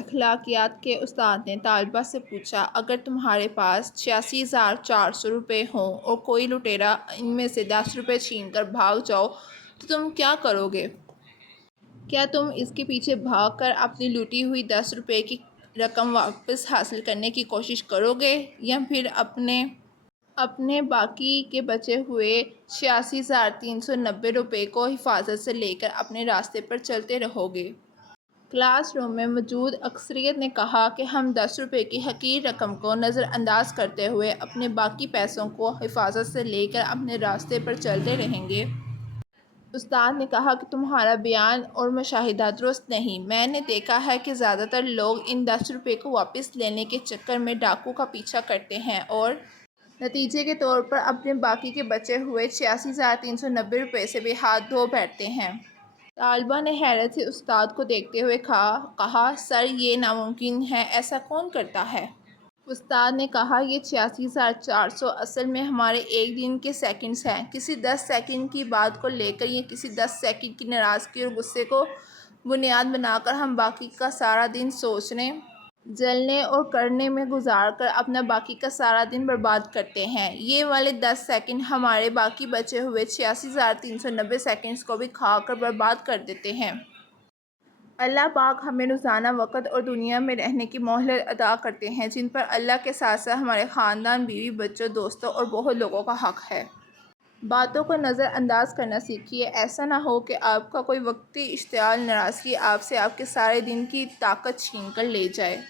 اخلاقیات کے استاد نے طالبہ سے پوچھا، اگر تمہارے پاس 86,400 روپے ہوں اور کوئی لٹیرا ان میں سے 10 روپے چھین کر بھاگ جاؤ تو تم کیا کرو گے؟ کیا تم اس کے پیچھے بھاگ کر اپنی لوٹی ہوئی 10 روپے کی رقم واپس حاصل کرنے کی کوشش کرو گے یا پھر اپنے باقی کے بچے ہوئے 86,390 روپے کو حفاظت سے لے کر اپنے راستے پر چلتے رہو گے؟ کلاس روم میں موجود اکثریت نے کہا کہ ہم 10 روپے کی حقیر رقم کو نظر انداز کرتے ہوئے اپنے باقی پیسوں کو حفاظت سے لے کر اپنے راستے پر چلتے رہیں گے۔ استاد نے کہا کہ تمہارا بیان اور مشاہدہ درست نہیں۔ میں نے دیکھا ہے کہ زیادہ تر لوگ ان 10 روپے کو واپس لینے کے چکر میں ڈاکو کا پیچھا کرتے ہیں اور نتیجے کے طور پر اپنے باقی کے بچے ہوئے 86,390 روپے سے بھی ہاتھ دھو بیٹھتے ہیں۔ طالبہ نے حیرت سے استاد کو دیکھتے ہوئے کہا، سر یہ ناممکن ہے، ایسا کون کرتا ہے؟ استاد نے کہا، یہ 86,400 اصل میں ہمارے ایک دن کے سیکنڈز ہیں۔ کسی 10 سیکنڈ کی بات کو لے کر یا کسی 10 سیکنڈ کی ناراضگی اور غصے کو بنیاد بنا کر ہم باقی کا سارا دن سوچنے، جلنے اور کرنے میں گزار کر اپنا باقی کا سارا دن برباد کرتے ہیں۔ یہ والے 10 سیکنڈ ہمارے باقی بچے ہوئے 86,390 سیکنڈز کو بھی کھا کر برباد کر دیتے ہیں۔ اللہ پاک ہمیں روزانہ وقت اور دنیا میں رہنے کی مہلت عطا کرتے ہیں جن پر اللہ کے ساتھ ساتھ ہمارے خاندان، بیوی بچوں، دوستوں اور بہت لوگوں کا حق ہے۔ باتوں کو نظر انداز کرنا سیکھیے۔ ایسا نہ ہو کہ آپ کا کوئی وقتی اشتعال، ناراضگی آپ سے آپ کے سارے دن کی طاقت چھین کر لے جائے۔